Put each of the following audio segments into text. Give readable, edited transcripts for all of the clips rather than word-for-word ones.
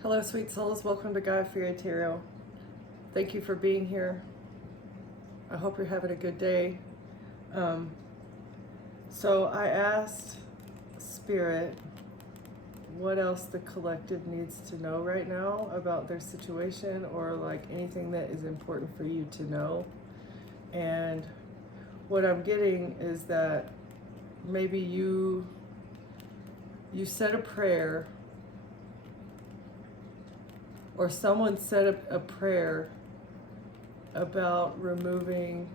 Hello, sweet souls. Welcome to Gaia Fairy Tarot. Thank you for being here. I hope you're having a good day. So I asked Spirit what else the collective needs to know right now about their situation, or like anything that is important for you to know. And what I'm getting is that maybe you said a prayer, or someone said a prayer about removing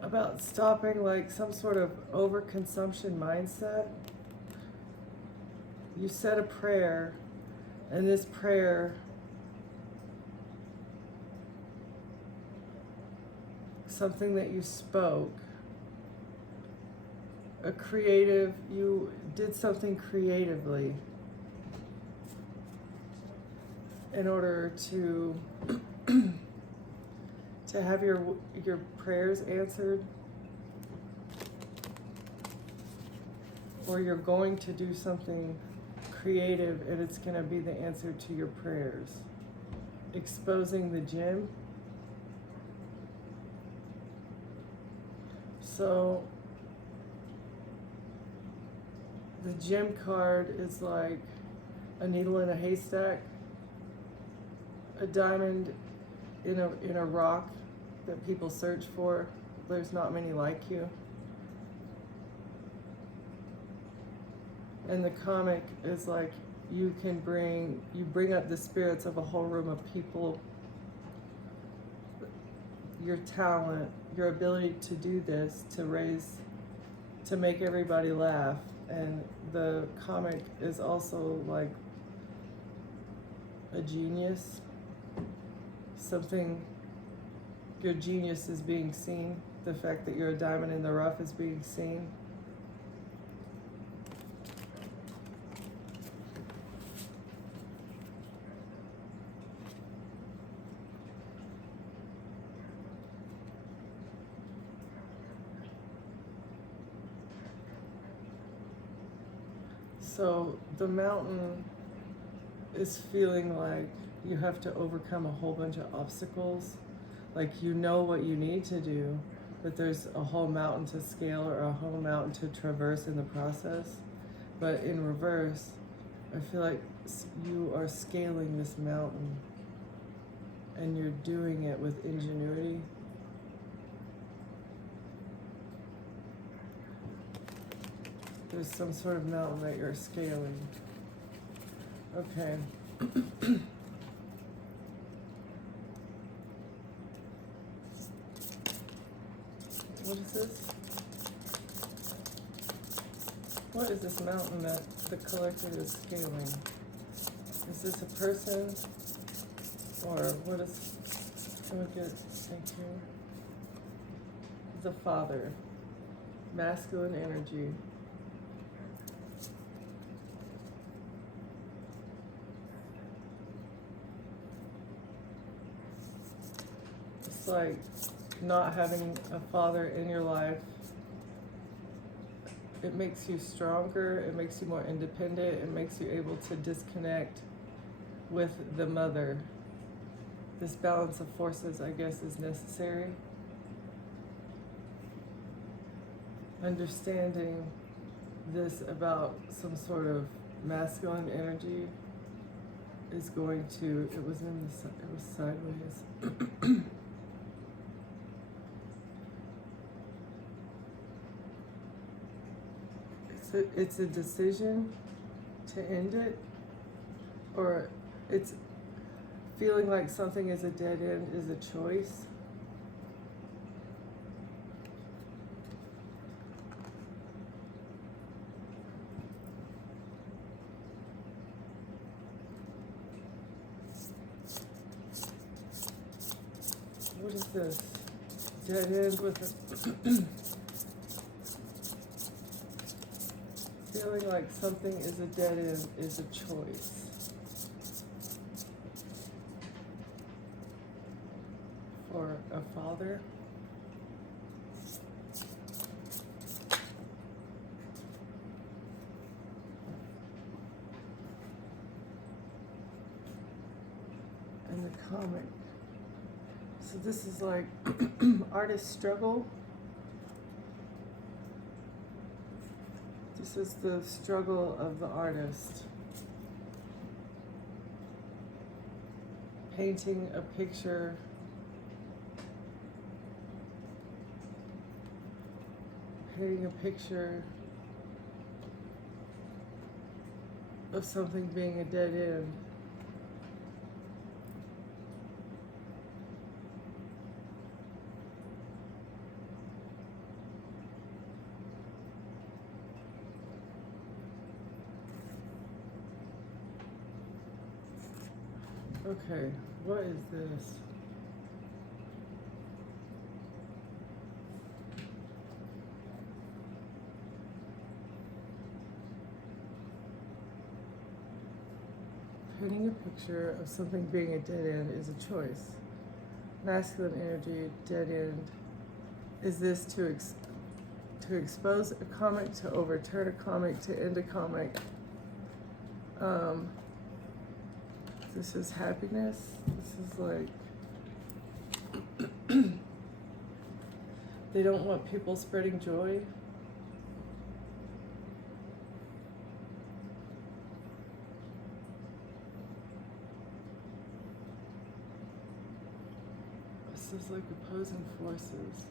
about stopping like some sort of overconsumption mindset. You said a prayer, and this prayer, something that you spoke, you did something creatively in order to have your prayers answered, or you're going to do something creative and it's going to be the answer to your prayers. Exposing the gym. So the gem card is like a needle in a haystack, a diamond in a rock that people search for. There's not many like you. And the comic is like you bring up the spirits of a whole room of people, your talent, your ability to do this, to make everybody laugh. And the comic is also like a genius, something, your genius is being seen. The fact that you're a diamond in the rough is being seen. So the mountain is feeling like you have to overcome a whole bunch of obstacles. Like you know what you need to do, but there's a whole mountain to scale or a whole mountain to traverse in the process. But in reverse, I feel like you are scaling this mountain and you're doing it with ingenuity. There's some sort of mountain that you're scaling. Okay. What is this? What is this mountain that the collective is scaling? Is this a person? Or what is, can we get, thank you. The father, masculine energy. It's like not having a father in your life. It makes you stronger, it makes you more independent, it makes you able to disconnect with the mother. This balance of forces, I guess, is necessary. Understanding this about some sort of masculine energy is going to, it was sideways. It's a decision to end it, or it's feeling like something is a dead end is a choice. What is this? Dead end with a feeling like something is a dead end is a choice. For a father. comic. So this is like artist struggle. This is the struggle of the artist. Painting a picture of something being a dead end. Okay, what is this? Painting a picture of something being a dead end is a choice. Masculine energy, dead end. Is this to expose a comic, to overturn a comic, to end a comic? This is happiness. This is like they don't want people spreading joy. This is like opposing forces.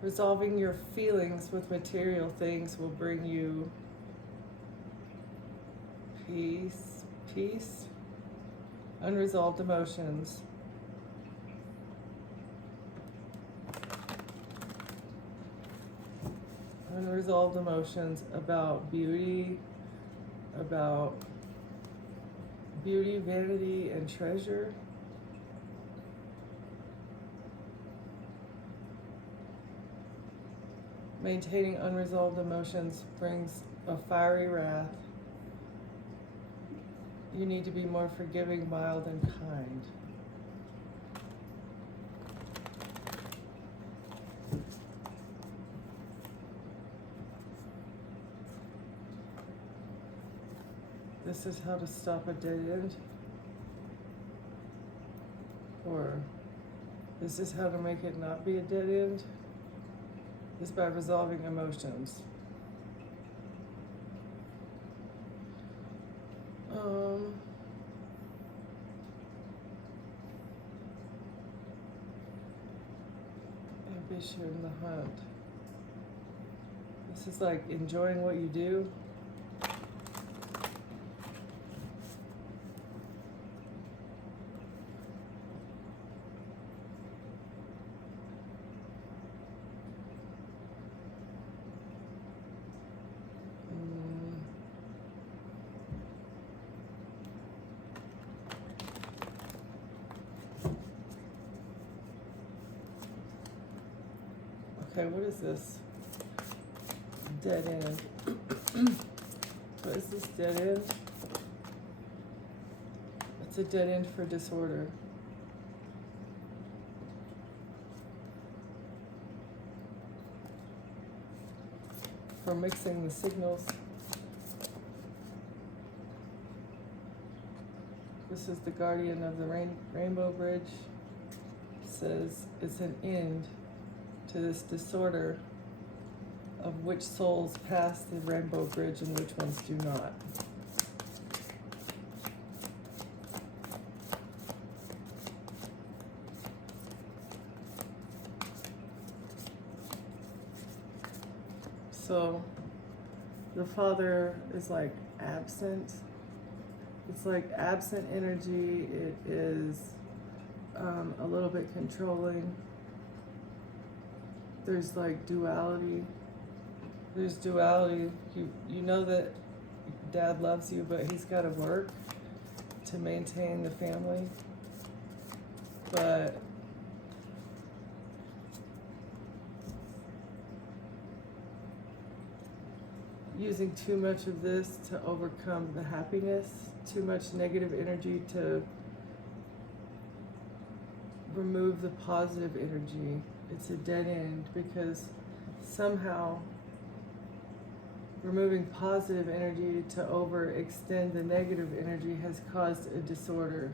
Resolving your feelings with material things will bring you peace, unresolved emotions. Unresolved emotions about beauty, vanity, and treasure. Maintaining unresolved emotions brings a fiery wrath. You need to be more forgiving, mild, and kind. This is how to stop a dead end. Or this is how to make it not be a dead end. Is by resolving emotions. Ambition, the hunt. This is like enjoying what you do. Okay, what is this? Dead end. What is this dead end? It's a dead end for disorder. For mixing the signals. This is the guardian of the Rainbow Bridge. It says it's an end to this disorder of which souls pass the Rainbow Bridge and which ones do not. So the father is like absent. It's like absent energy. It is a little bit controlling. There's like duality. There's duality. You know that dad loves you, but he's got to work to maintain the family. But using too much of this to overcome the happiness, too much negative energy to remove the positive energy. It's a dead end, because somehow removing positive energy to overextend the negative energy has caused a disorder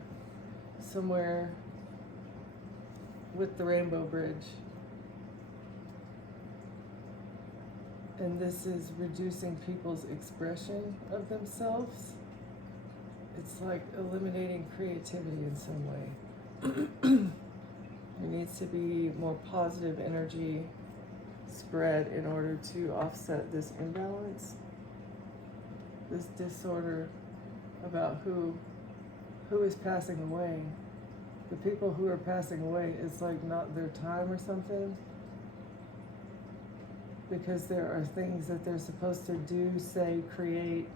somewhere with the Rainbow Bridge. And this is reducing people's expression of themselves. It's like eliminating creativity in some way. There needs to be more positive energy spread in order to offset this imbalance, this disorder about who is passing away. The people who are passing away, it's like not their time or something, because there are things that they're supposed to do, say, create,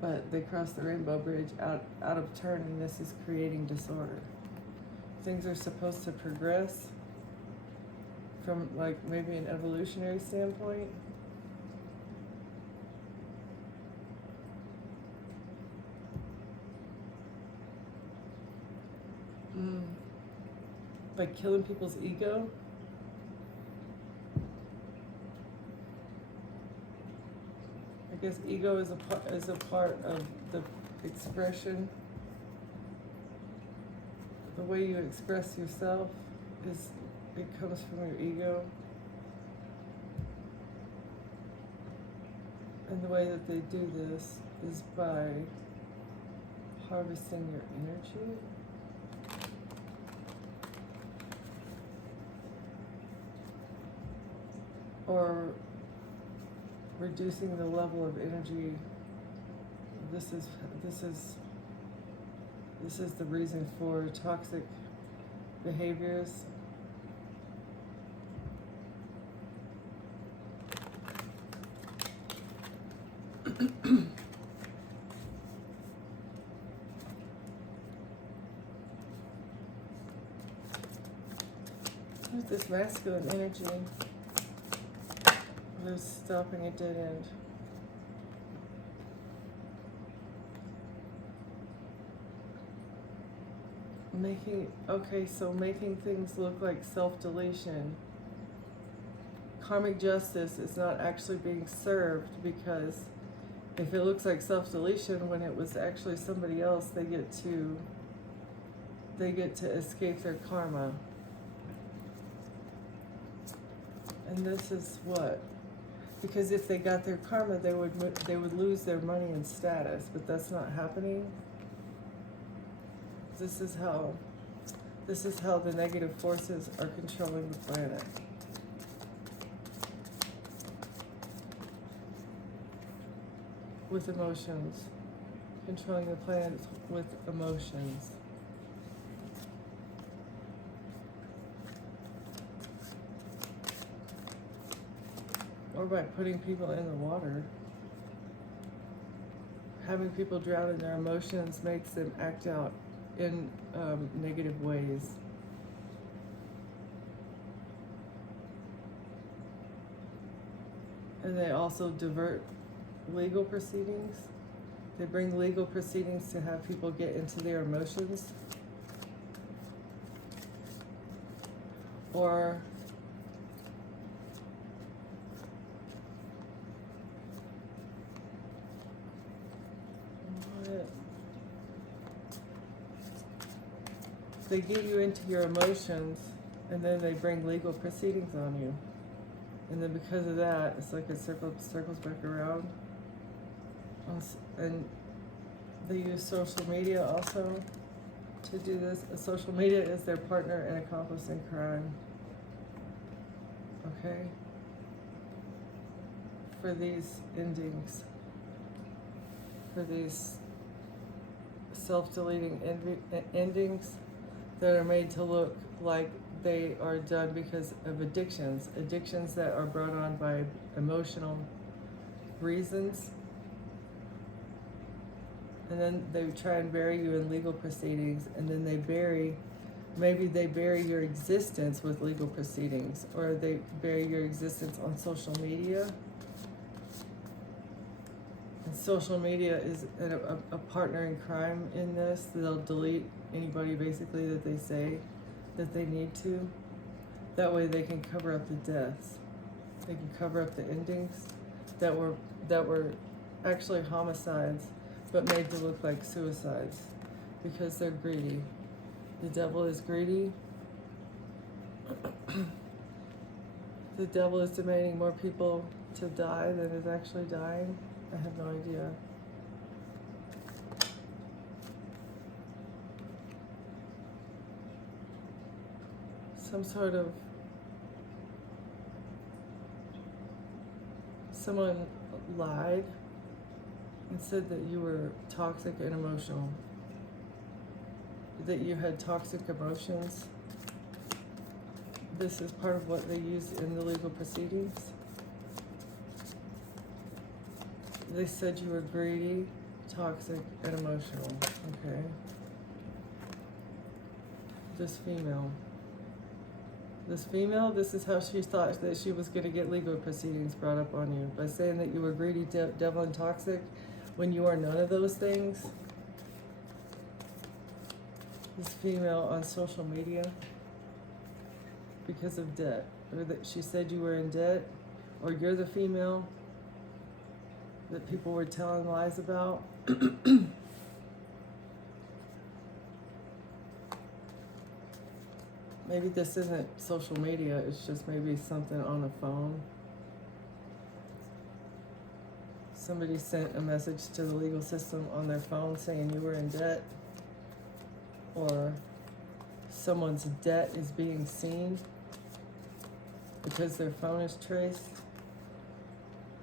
but they cross the Rainbow Bridge out of turn, and this is creating disorder. Things are supposed to progress from like maybe an evolutionary standpoint. Like killing people's ego. I guess ego is a part of the expression. The way you express yourself it comes from your ego. And the way that they do this is by harvesting your energy. Or reducing the level of energy. This is the reason for toxic behaviors. With this masculine energy, there's stopping a dead end. Making things look like self-deletion. Karmic justice is not actually being served, because if it looks like self-deletion when it was actually somebody else, they get to escape their karma. And this is what? Because if they got their karma, they would lose their money and status, but that's not happening. This is how the negative forces are controlling the planet. With emotions. Controlling the planet with emotions. Or by putting people in the water. Having people drown in their emotions makes them act out in negative ways. And they also divert legal proceedings. They bring legal proceedings to have people get into their emotions. Or they get you into your emotions, and then they bring legal proceedings on you. And then because of that, it's like it circles back around. And they use social media also to do this. Social media is their partner and accomplice in crime. Okay? for these endings, for these self-deleting endings that are made to look like they are done because of addictions that are brought on by emotional reasons. And then they try and bury you in legal proceedings, and then maybe they bury your existence with legal proceedings, or they bury your existence on social media. And social media is a partner in crime in this. They'll delete anybody basically that they say that they need to. That way they can cover up the deaths. They can cover up the endings that were actually homicides, but made to look like suicides because they're greedy. The devil is greedy. The devil is demanding more people to die than is actually dying. I have no idea. Someone lied and said that you were toxic and emotional, that you had toxic emotions. This is part of what they use in the legal proceedings. They said you were greedy, toxic, and emotional. Okay. This female, this is how she thought that she was going to get legal proceedings brought up on you, by saying that you were greedy, devil, and toxic, when you are none of those things. This female on social media, because of debt, or that she said you were in debt, or you're the female that people were telling lies about. Maybe this isn't social media, it's just maybe something on a phone. Somebody sent a message to the legal system on their phone saying you were in debt, or someone's debt is being seen because their phone is traced,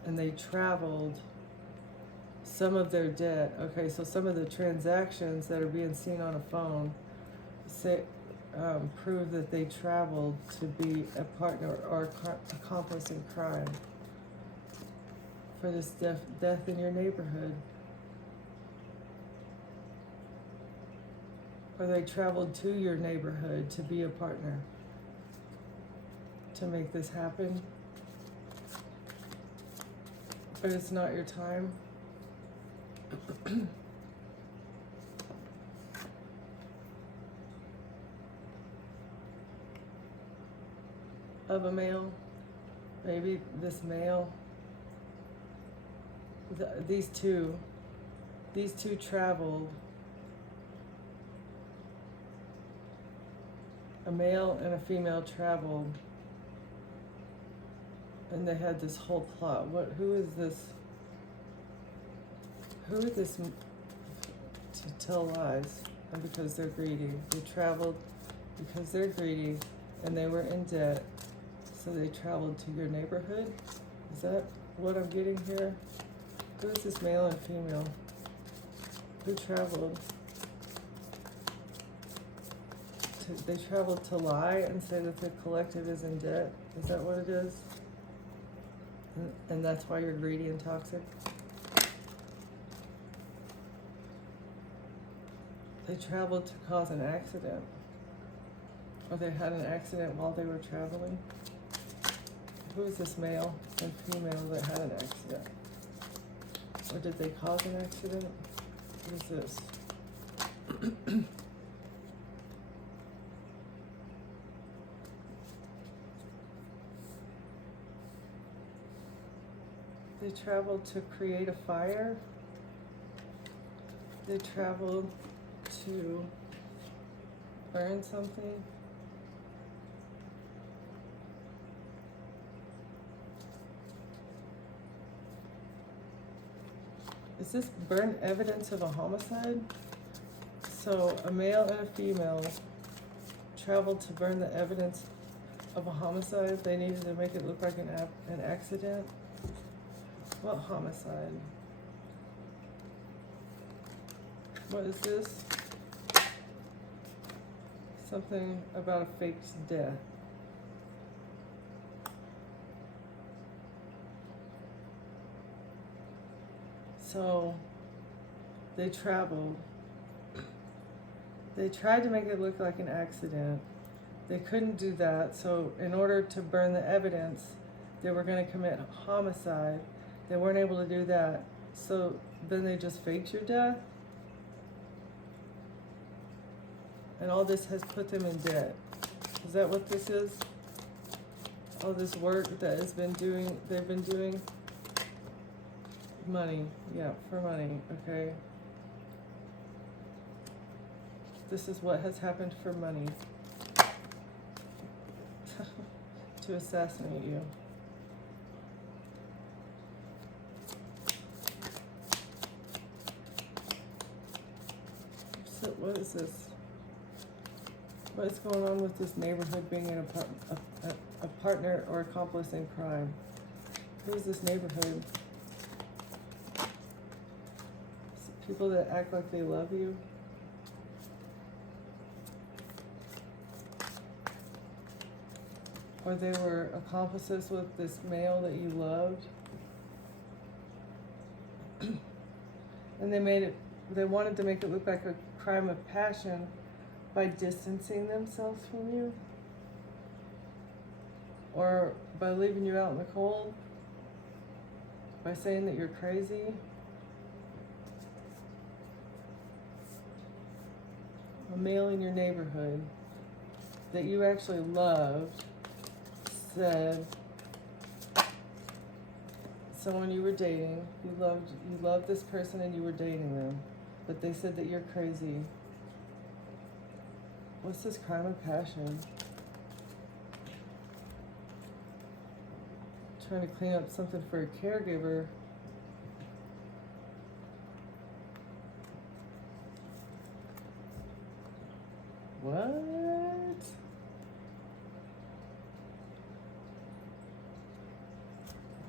and they traveled some of their debt. Okay, so some of the transactions that are being seen on a phone prove that they traveled to be a partner or accomplice in crime for this death in your neighborhood. Or they traveled to your neighborhood to be a partner to make this happen. But it's not your time. Of a male, maybe this male, these two traveled, a male and a female traveled, and they had this whole plot. Who is this to tell lies? And because they're greedy. They traveled because they're greedy, and they were in debt. So they traveled to your neighborhood? Is that what I'm getting here? Who is this male and female? Who traveled? They traveled to lie and say that the collective is in debt? Is that what it is? And that's why you're greedy and toxic? They traveled to cause an accident. Or they had an accident while they were traveling? Who is this male and female that had an accident? Or did they cause an accident? What is this? They traveled to create a fire. They traveled to burn something. Is this burn evidence of a homicide? So a male and a female traveled to burn the evidence of a homicide. They needed to make it look like an accident. What homicide? What is this? Something about a faked death. So they traveled. They tried to make it look like an accident. They couldn't do that, so in order to burn the evidence, they were going to commit homicide. They weren't able to do that, so then they just faked your death. And all this has put them in debt. Is that what this is? All this work that they've been doing? Money, yeah, for money, okay. This is what has happened for money. To assassinate you. So what is this? What is going on with this neighborhood being a partner or accomplice in crime? Who is this neighborhood? People that act like they love you. Or they were accomplices with this male that you loved. And they wanted to make it look like a crime of passion by distancing themselves from you. Or by leaving you out in the cold. By saying that you're crazy. A male in your neighborhood that you actually loved said, someone you were dating, you loved this person and you were dating them, but they said that you're crazy. What's this crime of passion? Trying to clean up something for a caregiver. What?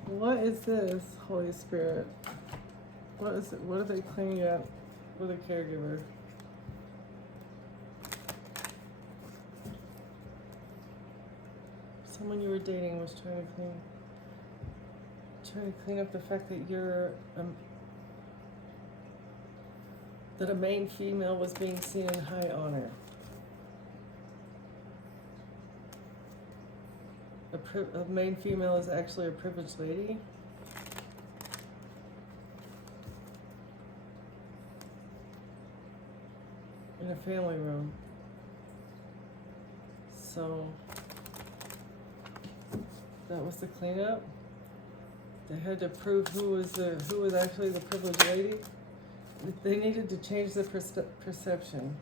What is this, Holy Spirit? What is it? What are they cleaning up with a caregiver? Someone you were dating was trying to clean up the fact that you're that a main female was being seen in high honor. A main female is actually a privileged lady. In a family room. So that was the cleanup. They had to prove who was actually the privileged lady. They needed to change the perception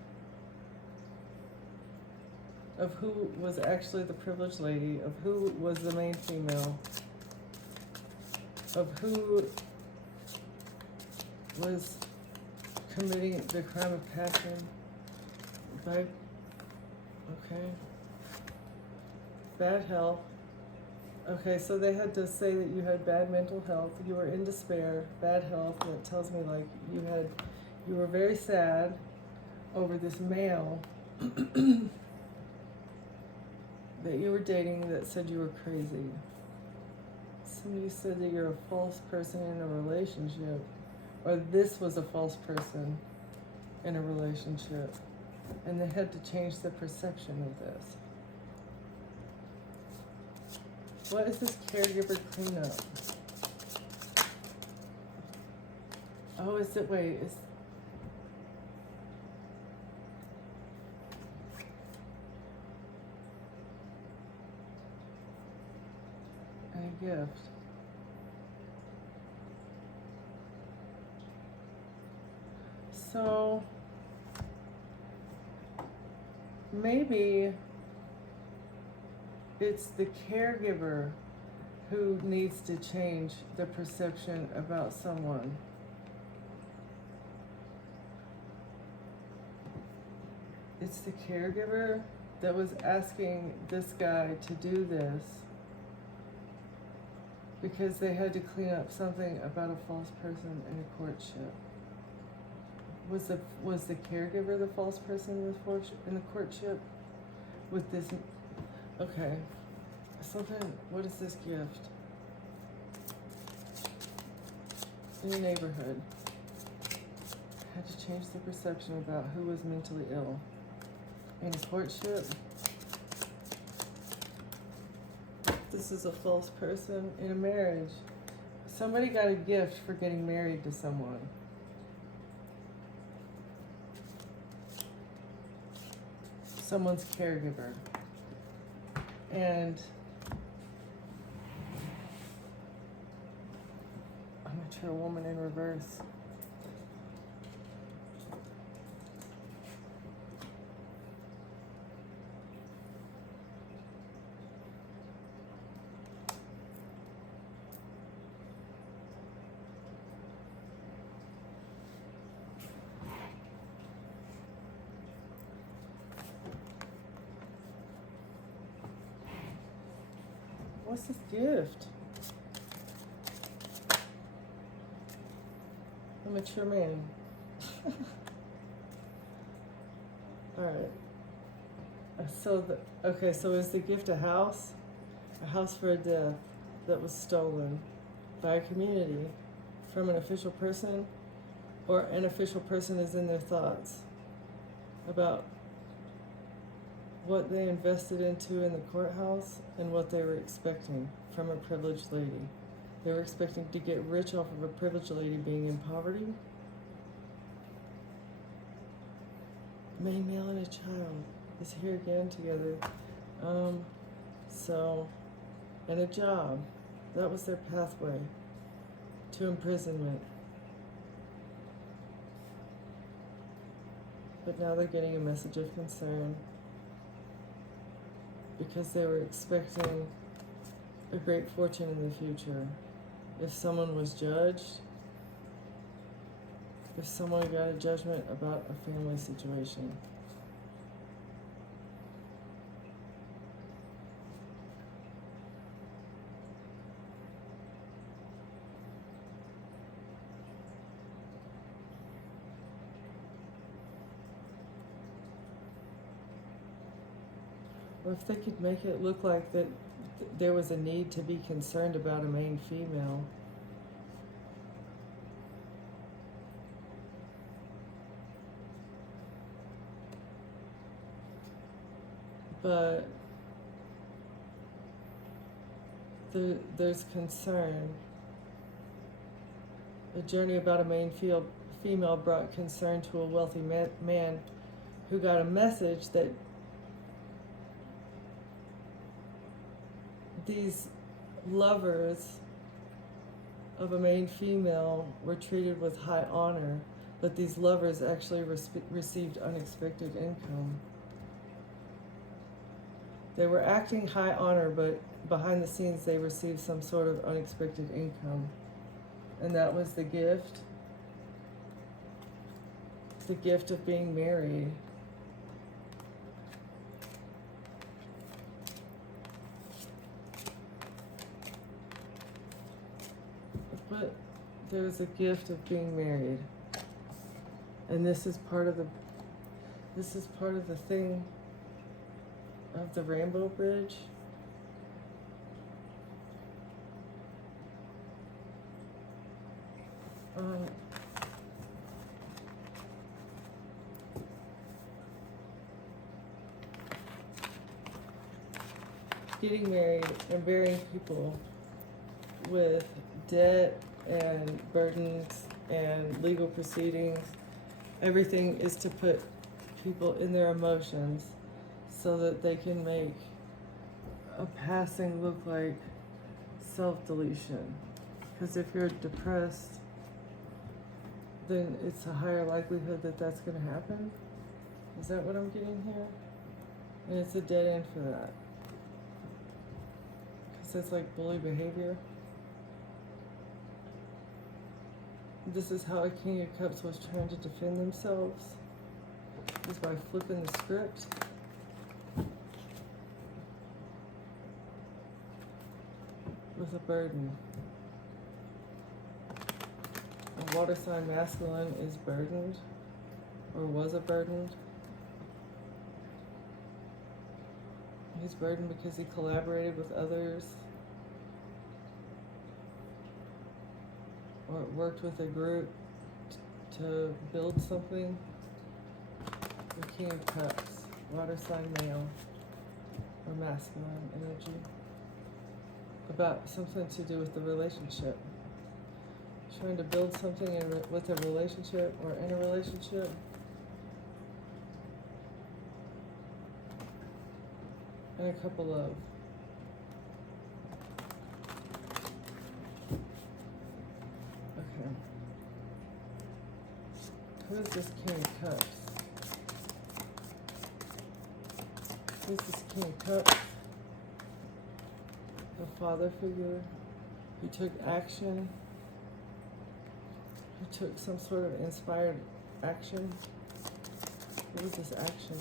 of who was actually the privileged lady, of who was the main female, of who was committing the crime of passion. Okay. Bad health. Okay, so they had to say that you had bad mental health, you were in despair, bad health. That tells me like you were very sad over this male that you were dating that said you were crazy. Somebody said that you're a false person in a relationship, or this was a false person in a relationship, and they had to change the perception of this. What is this caregiver cleanup? Oh, is it, wait, is... a gift. So, maybe it's the caregiver who needs to change the perception about someone. It's the caregiver that was asking this guy to do this. Because they had to clean up something about a false person in a courtship. Was the caregiver the false person in the courtship? With this, okay, something. What is this gift? In the neighborhood, had to change the perception about who was mentally ill. In a courtship, this is a false person. In a marriage, somebody got a gift for getting married to someone. Someone's caregiver. And I'm a mature woman in reverse. What's this gift? A mature man. Alright. So is the gift a house? A house for a death that was stolen by a community from an official person, or an official person is in their thoughts about what they invested into in the courthouse and what they were expecting from a privileged lady. They were expecting to get rich off of a privileged lady being in poverty. Main male and a child is here again together. And a job. That was their pathway to imprisonment. But now they're getting a message of concern, because they were expecting a great fortune in the future. If someone was judged, if someone got a judgment about a family situation. Or if they could make it look like that there was a need to be concerned about a main female. But there's concern. A journey about a main female brought concern to a wealthy man who got a message that these lovers of a main female were treated with high honor, but these lovers actually received unexpected income. They were acting high honor, but behind the scenes they received some sort of unexpected income. And that was the gift of being married. But there was a gift of being married. And this is part of the thing of the Rainbow Bridge. Getting married and burying people with debt and burdens and legal proceedings. Everything is to put people in their emotions so that they can make a passing look like self-deletion. Because if you're depressed, then it's a higher likelihood that that's going to happen. Is that what I'm getting here? And it's a dead end for that. Because that's like bully behavior. This is how a King of Cups was trying to defend themselves, is by flipping the script. with a burden. A water sign masculine is burdened, or was a burdened. He's burdened because he collaborated with others, or worked with a group to build something. The King of Cups, water sign male, or masculine energy. About something to do with the relationship. Trying to build something with a relationship or in a relationship. And a couple of okay. Who is this King of Cups? Who is this King of Cups? A father figure who took action, who took some sort of inspired action. What was this action?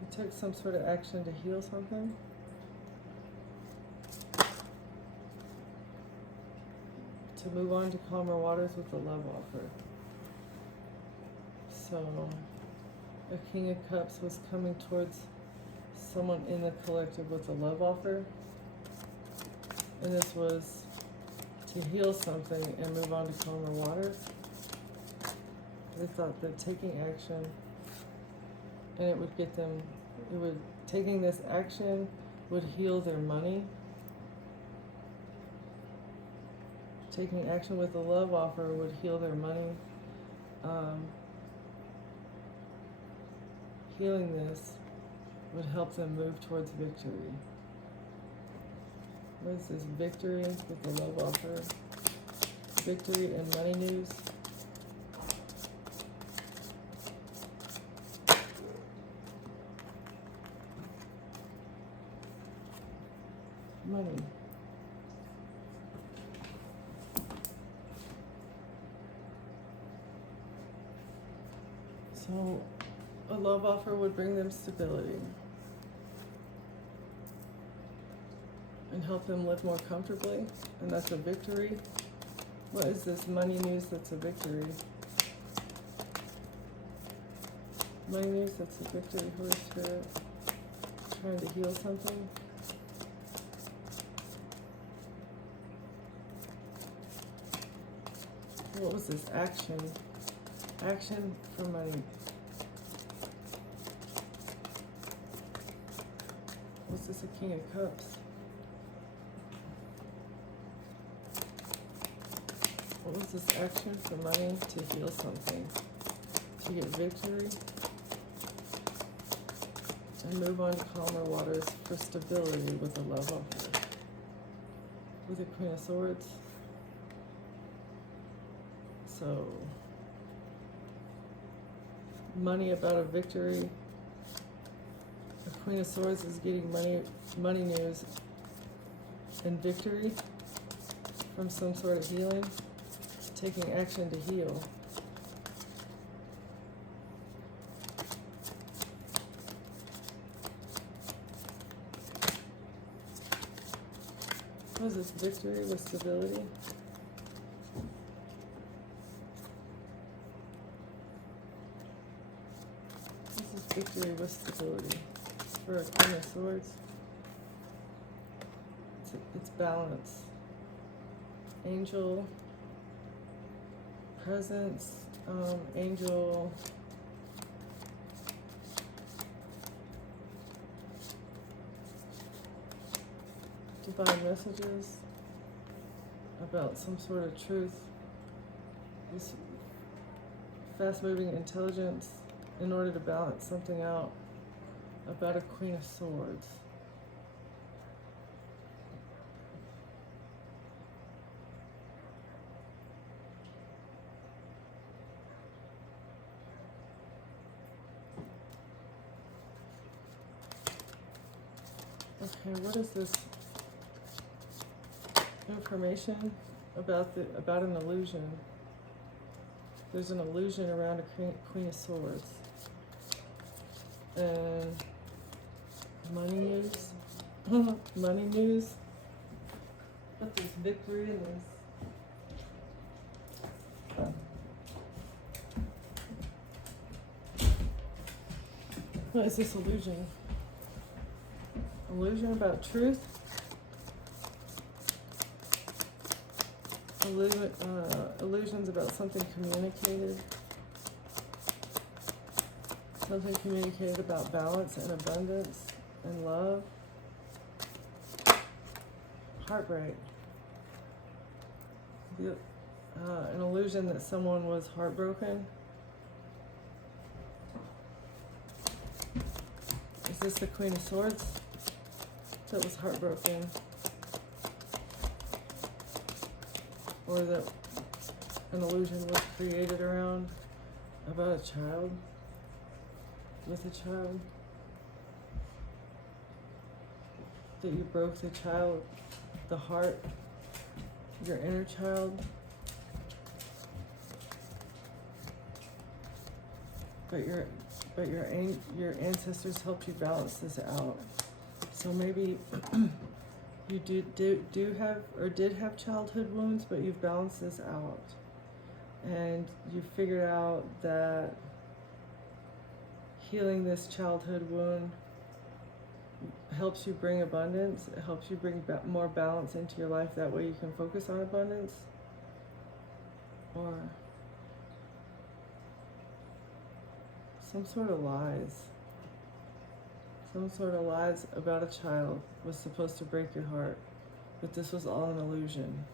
He took some sort of action to heal something. To move on to calmer waters with a love offer. So, a King of Cups was coming towards someone in the collective with a love offer. And this was to heal something and move on to calmer waters. They thought that taking action, and it would get them, taking this action would heal their money. Taking action with a love offer would heal their money. Healing this would help them move towards victory. What is this? Victory with the love offer. Victory and money news. Money. So, a love offer would bring them stability and help them live more comfortably, and that's a victory. What is this money news that's a victory? Money news that's a victory, Holy Spirit. Trying to heal something. What was this? Action. Action for money. Was this a King of Cups? What was this action for money to heal something? To get victory? And move on to calmer waters for stability with a love offer. With a Queen of Swords. So, money about a victory. The Queen of Swords is getting money news and victory from some sort of healing, taking action to heal. What is this? Victory with stability? Victory with stability for a Queen of Swords. It's balance. Angel presence, angel divine messages about some sort of truth. This fast-moving intelligence in order to balance something out about a Queen of Swords. Okay, what is this information about an illusion. There's an illusion around a Queen of Swords. And money news. Money news. But there's victory in this. What is this illusion? Illusion about truth? Illusions about something communicated. Something communicated about balance and abundance and love. Heartbreak. An illusion that someone was heartbroken. Is this the Queen of Swords that was heartbroken? Or that an illusion was created around about a child? With a child? That you broke the child, the heart, your inner child? But your ancestors helped you balance this out. So maybe you do have or did have childhood wounds, but you've balanced this out, and you figured out that healing this childhood wound helps you bring abundance. It helps you bring more balance into your life. That way you can focus on abundance. Or some sort of lies. Some sort of lies about a child was supposed to break your heart, but this was all an illusion.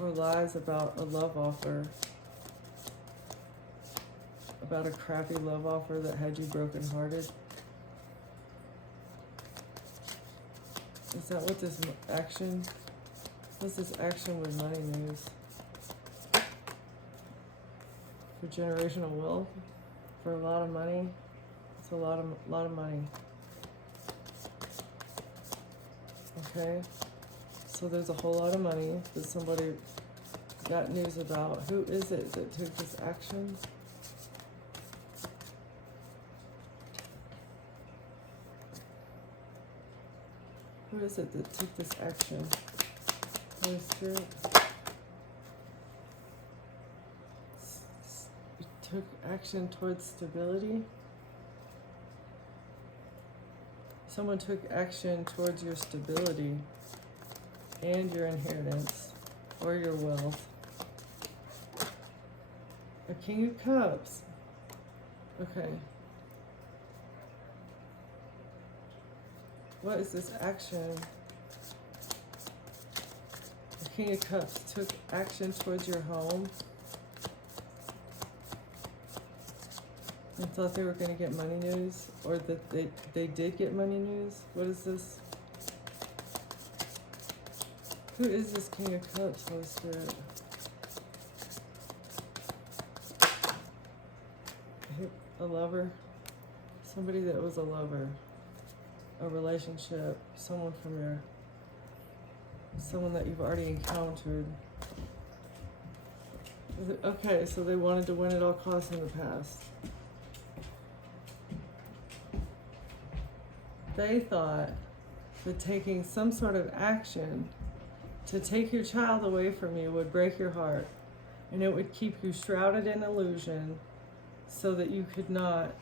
Or lies about a love offer, about a crappy love offer that had you brokenhearted. Is that what this action, what's this action with money news? For generational wealth, for a lot of money. It's a lot of money. Okay, so there's a whole lot of money that somebody got news about. Who is it that took this action? Who is it that took this action? Holy Spirit. Took action towards stability. Someone took action towards your stability and your inheritance or your wealth. A King of Cups. Okay. What is this action? The King of Cups took action towards your home. I thought they were going to get money news, or that they did get money news. What is this? Who is this King of Cups, Holy Spirit? A lover? Somebody that was a lover. A relationship. Someone that you've already encountered. Okay, so they wanted to win at all costs in the past. They thought that taking some sort of action to take your child away from you would break your heart, and it would keep you shrouded in illusion so that you could not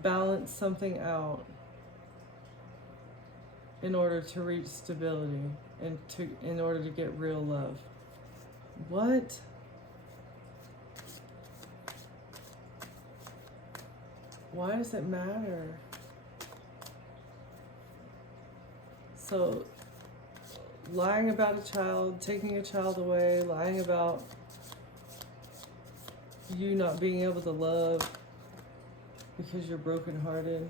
balance something out in order to reach stability and in order to get real love. What? Why does it matter? So, lying about a child, taking a child away, lying about you not being able to love because you're brokenhearted.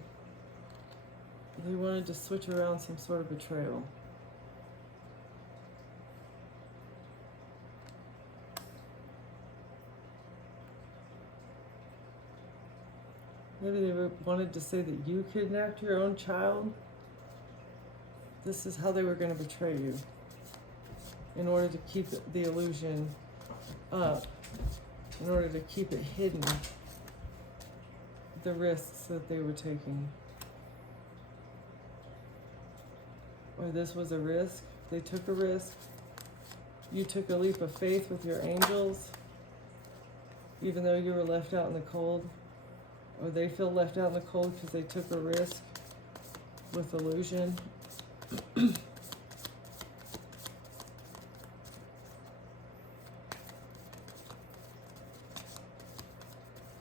They wanted to switch around some sort of betrayal. Maybe they wanted to say that you kidnapped your own child This is how they were going to betray you in order to keep the illusion up, in order to keep it hidden, the risks that they were taking. Or this was a risk. They took a risk. You took a leap of faith with your angels, even though you were left out in the cold. Or they feel left out in the cold because they took a risk with illusion.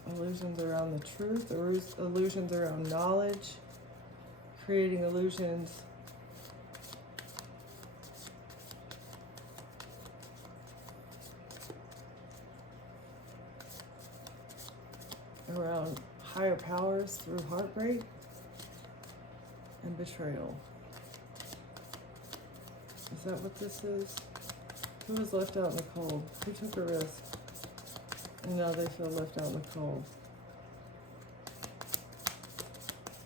Illusions around the truth, illusions around knowledge, creating illusions around higher powers through heartbreak and betrayal. Is that what this is? Who was left out in the cold? Who took a risk? And now they feel left out in the cold.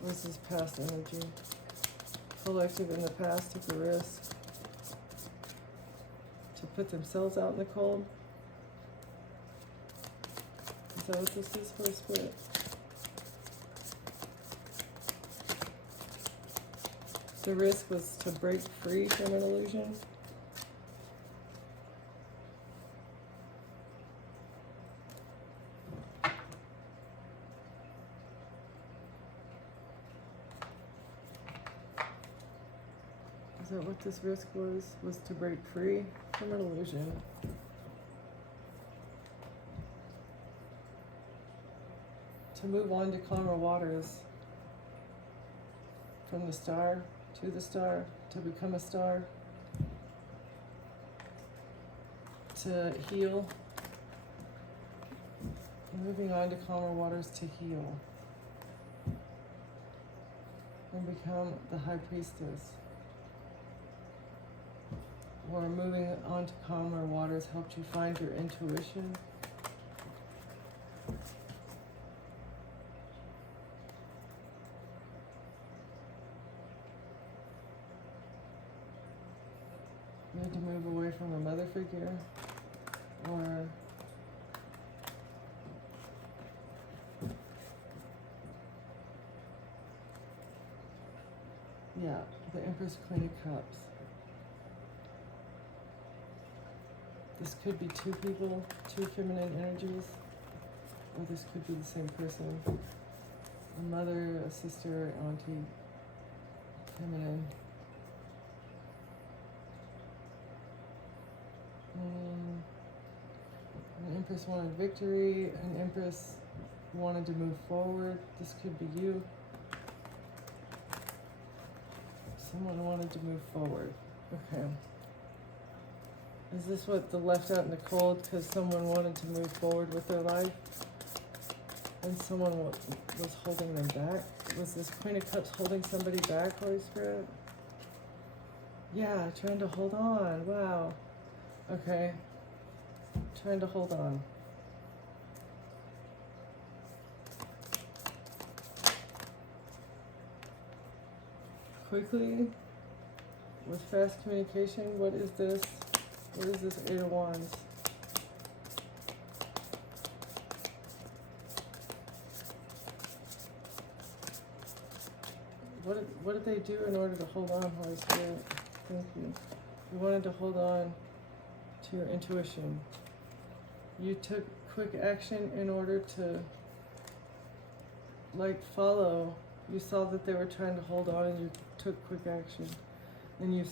What's this past energy? Collective in the past took a risk to put themselves out in the cold. Is that what this is for a spirit? The risk was to break free from an illusion. Is that what this risk was? Was to break free from an illusion. To move on to calmer waters. From the star to the star, to become a star. To heal. Moving on to calmer waters to heal. And become the high priestess. Or moving on to calmer waters helped you find your intuition. You had to move away from a mother figure, or yeah, the Empress Queen of Cups. This could be two people, two feminine energies, or this could be the same person. A mother, a sister, auntie, feminine. An Empress wanted victory, an Empress wanted to move forward. This could be you. Someone wanted to move forward. Okay. Is this what the left out in the cold because someone wanted to move forward with their life and someone was holding them back? Was this Queen of Cups holding somebody back, Holy Spirit? Yeah, trying to hold on. Wow. Okay. Trying to hold on. Quickly, with fast communication, what is this? What is this Eight of Wands? What did they do in order to hold on, Holy Spirit? Thank you. You wanted to hold on to your intuition. You took quick action in order to, like, follow. You saw that they were trying to hold on and you took quick action. And you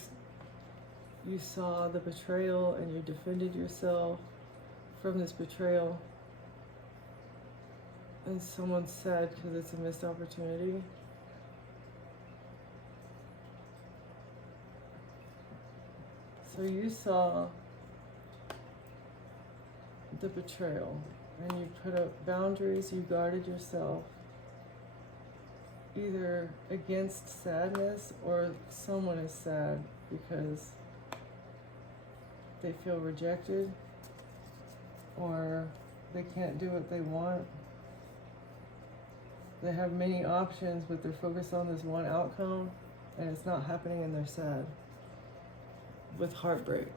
saw the betrayal and you defended yourself from this betrayal. And someone's sad because it's a missed opportunity. So you saw the betrayal and you put up boundaries, you guarded yourself either against sadness or someone is sad because they feel rejected or they can't do what they want. They have many options, but they're focused on this one outcome and it's not happening and they're sad with heartbreak.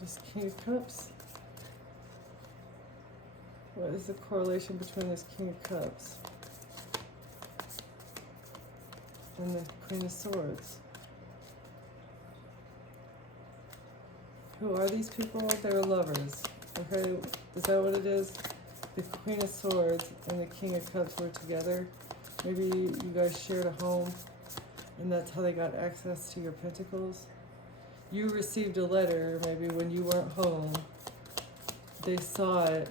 This King of Cups. What is the correlation between this King of Cups and the Queen of Swords? Who are these people? They were lovers. Okay, is that what it is? The Queen of Swords and the King of Cups were together. Maybe you guys shared a home, and that's how they got access to your pentacles. You received a letter, maybe when you weren't home. They saw it.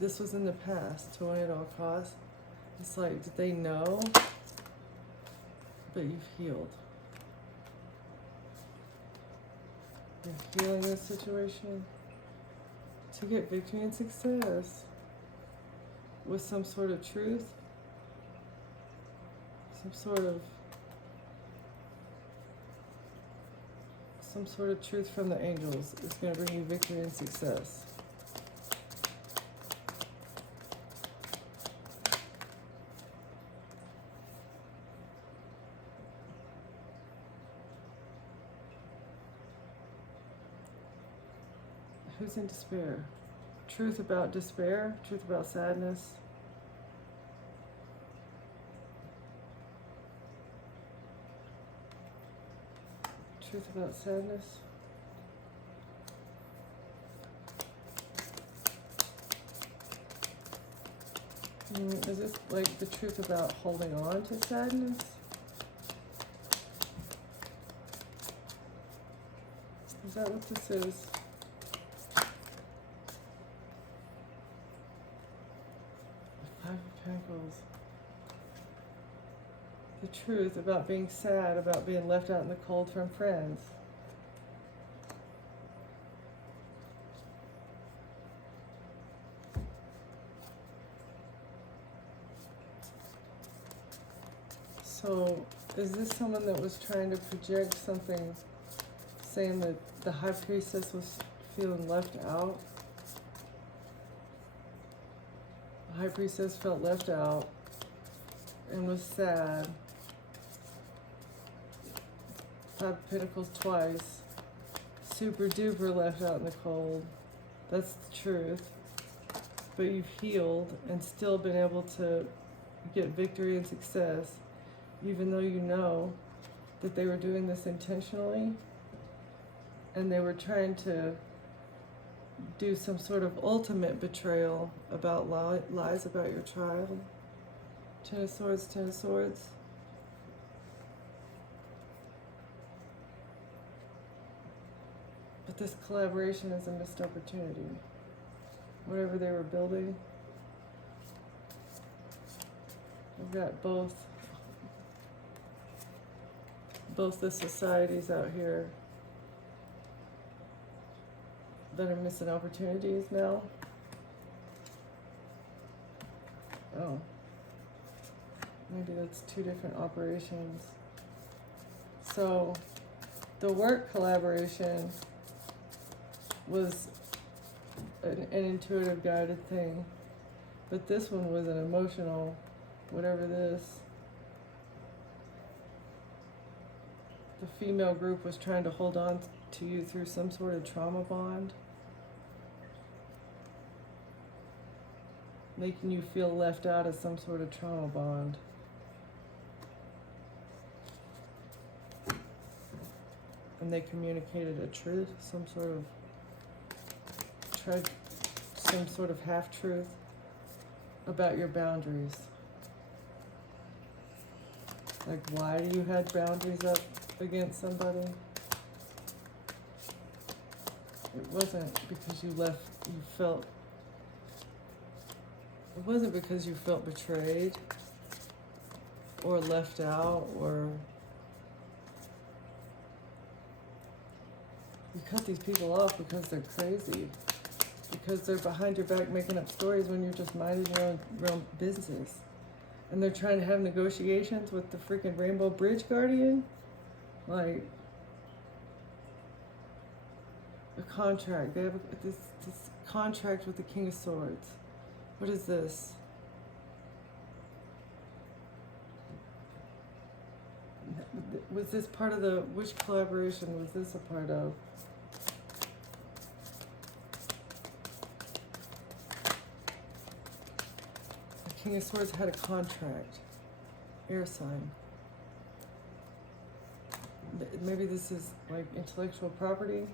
This was in the past, to win at all costs. It's like, did they know? But you've healed. You're healing this situation to get victory and success with some sort of truth, some sort of truth from the angels is going to bring you victory and success. Who's in despair? Truth about despair, truth about sadness. Truth about sadness. Is this like the truth about holding on to sadness? Is that what this is? Five of Pentacles. The truth about being sad, about being left out in the cold from friends. So, is this someone that was trying to project something, saying that the High Priestess was feeling left out? The High Priestess felt left out and was sad. Five of Pentacles twice. Super duper left out in the cold. That's the truth. But you've healed and still been able to get victory and success, even though you know that they were doing this intentionally and they were trying to do some sort of ultimate betrayal about lies about your child. Ten of Swords, Ten of Swords. But this collaboration is a missed opportunity. Whatever they were building. We've got both the societies out here that are missing opportunities now. Oh. Maybe that's two different operations. So, the work collaboration was an intuitive guided thing, but this one was an emotional, whatever this. The female group was trying to hold on to you through some sort of trauma bond, making you feel left out of some sort of trauma bond. And they communicated a truth, some sort of half-truth about your boundaries. Like, why do you had boundaries up against somebody? It wasn't because it wasn't because you felt betrayed or left out or You cut these people off because they're crazy. Because they're behind your back making up stories when you're just minding your own business. And they're trying to have negotiations with the freaking Rainbow Bridge Guardian. Like, a contract. They have this contract with the King of Swords. What is this? Was this part of the, which collaboration was this a part of? The King of Swords had a contract. Air sign. Maybe this is like intellectual property.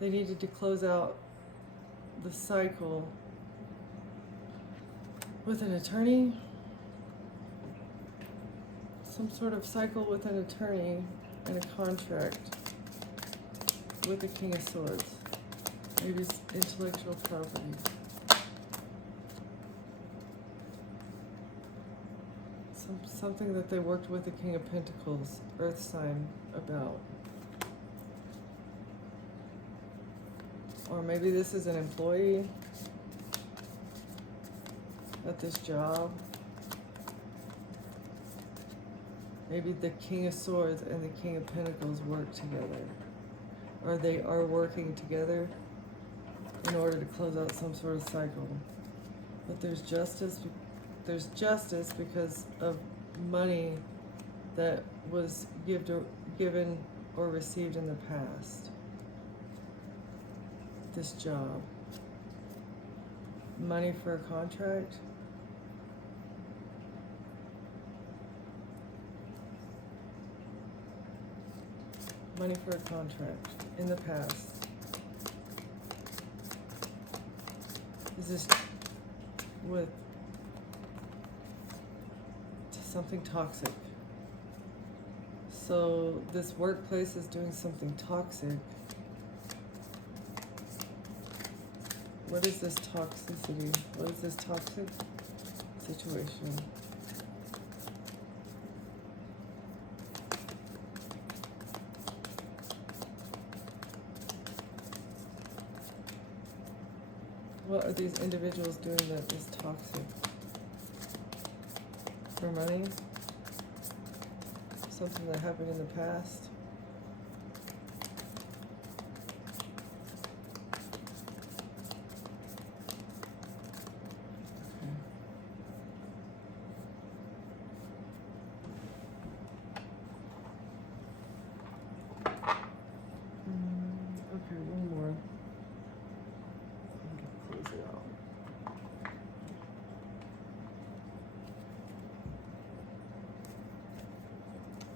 They needed to close out the cycle with an attorney. Some sort of cycle with an attorney and a contract with the King of Swords. Maybe it's intellectual property. Something that they worked with the King of Pentacles, Earth sign, about. Or maybe this is an employee at this job. Maybe the King of Swords and the King of Pentacles work together. Or they are working together in order to close out some sort of cycle. But there's justice because of money that was given or received in the past. This job. Money for a contract. Money for a contract in the past. Is this with something toxic? So this workplace is doing something toxic. What is this toxicity? What is this toxic situation? What are these individuals doing that is toxic? For money? Something that happened in the past? Okay, one more. I'm gonna close it out.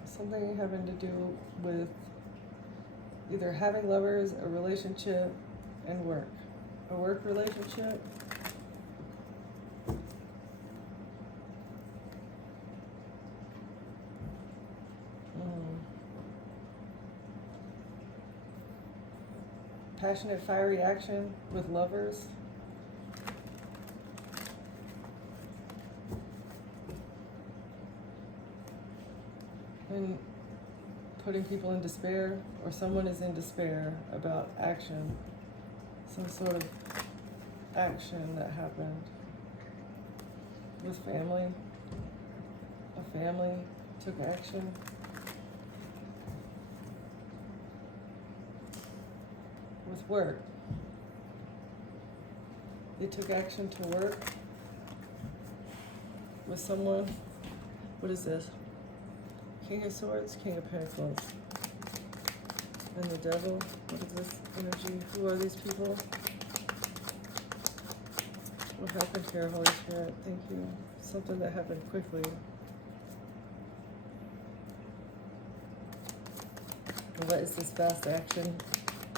Something having to do with either having lovers, a relationship, and work. A work relationship. Passionate, fiery action with lovers. And putting people in despair, or someone is in despair about action. Some sort of action that happened with family. A family took action. With work. They took action to work with someone. What is this? King of Swords, King of Pentacles. And the Devil. What is this energy? Who are these people? What happened here, Holy Spirit? Thank you. Something that happened quickly. And what is this fast action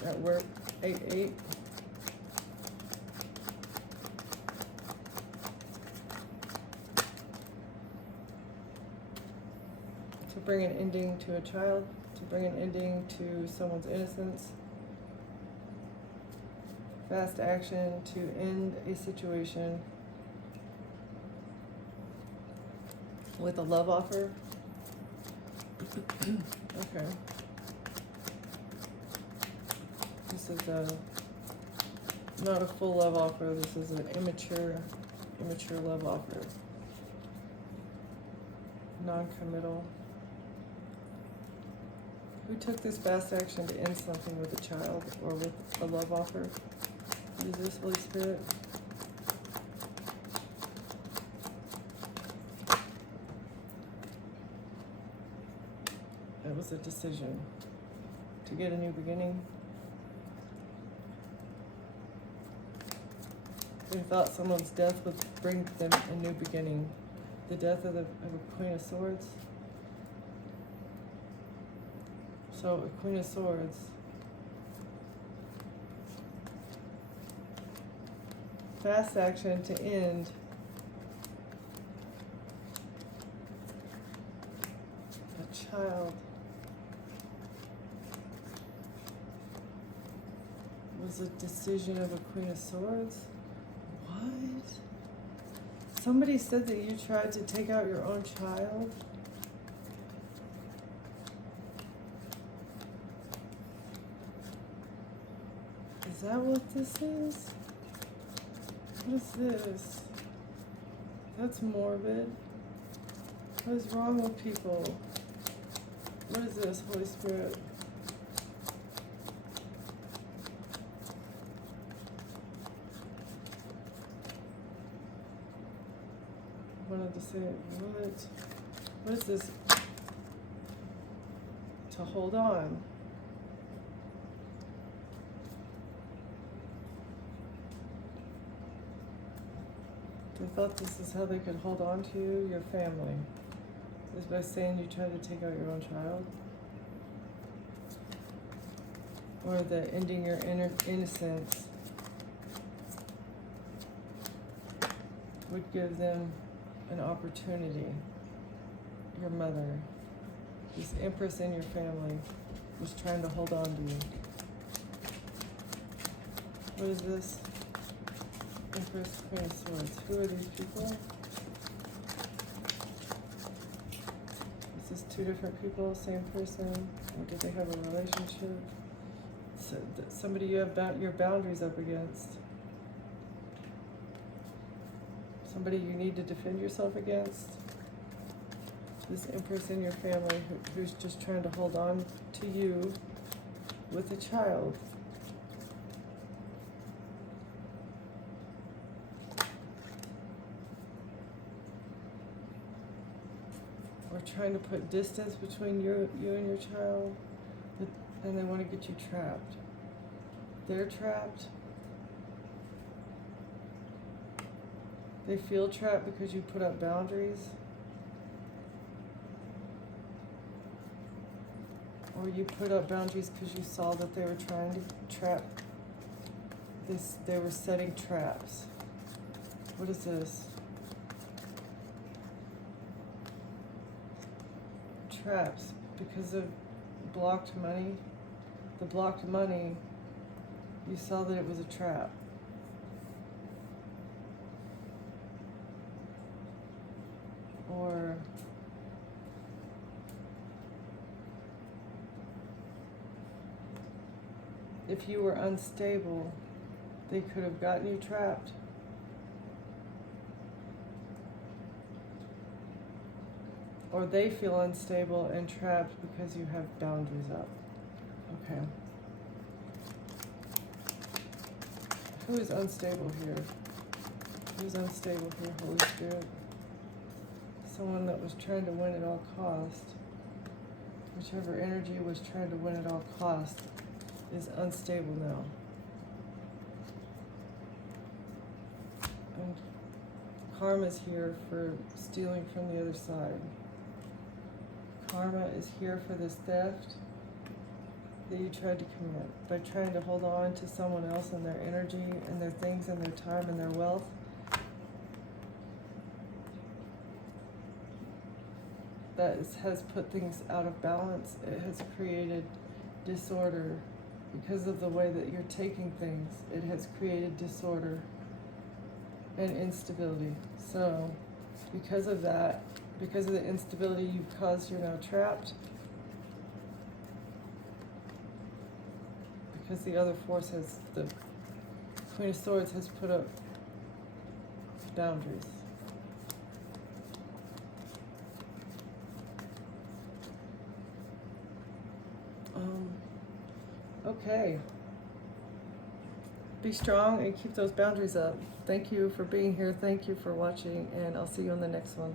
at work? 8-8. To bring an ending to a child, to bring an ending to someone's innocence. Fast action to end a situation with a love offer. Okay. is not a full love offer. This is an immature love offer. Non-committal. Who took this fast action to end something with a child or with a love offer? Use this, Holy Spirit. It was a decision to get a new beginning. They thought someone's death would bring them a new beginning. The death of a Queen of Swords. So a Queen of Swords. Fast action to end a child. Was a decision of a Queen of Swords? What? Somebody said that you tried to take out your own child? Is that what this is? What is this? That's morbid. What is wrong with people? What is this, Holy Spirit? I wanted to say, what is this? To hold on. They thought this is how they could hold on to you, your family, is by saying you tried to take out your own child, or the ending your innocence would give them an opportunity. Your mother, this Empress in your family, was trying to hold on to you. What is this? Empress, Queen of Swords. Who are these people? Is this two different people, same person? Or did they have a relationship? So, somebody you have your boundaries up against. Somebody you need to defend yourself against. This Empress in your family who's just trying to hold on to you with a child. Or trying to put distance between you and your child, and they want to get you trapped. They're trapped. They feel trapped because you put up boundaries. Or you put up boundaries because you saw that they were trying to trap this. They were setting traps. What is this? Traps because of blocked money. The blocked money, you saw that it was a trap. Or if you were unstable, they could have gotten you trapped. Or they feel unstable and trapped because you have boundaries up. Okay. Who is unstable here? Who's unstable here, Holy Spirit? Someone that was trying to win at all cost. Whichever energy was trying to win at all cost is unstable now. And karma's here for stealing from the other side. Karma is here for this theft that you tried to commit by trying to hold on to someone else and their energy and their things and their time and their wealth. That has put things out of balance. It has created disorder because of the way that you're taking things. It has created disorder and instability. So because of that, because of the instability you've caused, you're now trapped. because the other force has, the Queen of Swords has put up boundaries. Okay. Be strong and keep those boundaries up. Thank you for being here. Thank you for watching, and I'll see you on the next one.